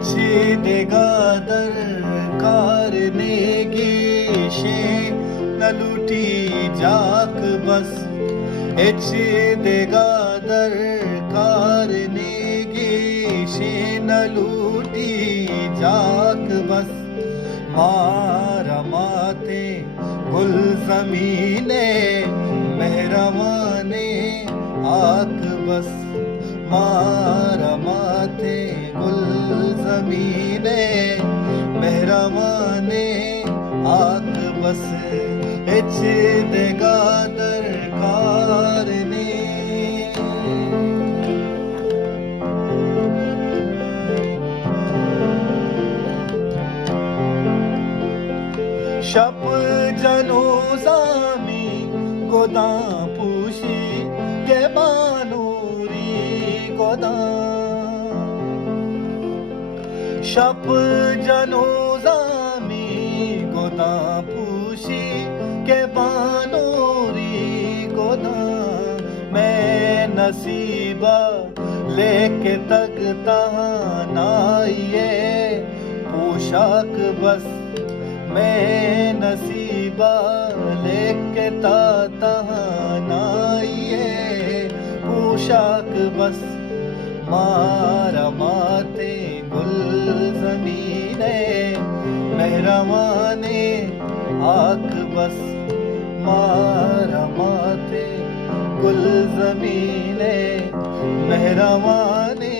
ಹೆಚ್ಚಿದೆಗ Carnegie शे न लूटी जाक बस ಹೆಚ್ಚಿದೆಗ कारनेगी शे न लूटी जाक बस मारा माते गुल ज़मीने मेहरबाने आक बस मारा माते गुल ज़मीने मेहरबाने आक बस ಹೆಚ್ಚಿದೆಗ कारने शप जनोजामी गोदा पूशी के बानूरी गोदा शप जनोजामी गोदा पूशी के बानूरी गोदा मैं नसीबा लेके तकता नाइए पोशाक बस मैं नसीबा लेके ताता नाइए पोशाक बस मारा माते गुल ज़मीने मेहरबाने आक बस मारा माते गुल ज़मीने मेहरबाने